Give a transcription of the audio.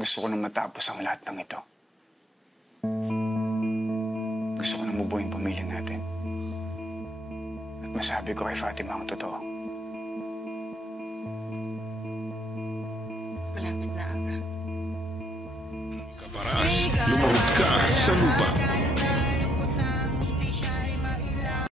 Gusto ko nang matapos ang lahat ng ito. Gusto ko nang mabuhay ang pamilya natin. At masabi ko kay Fatima ang totoo. Kaparas, lumahod ka sa lupa.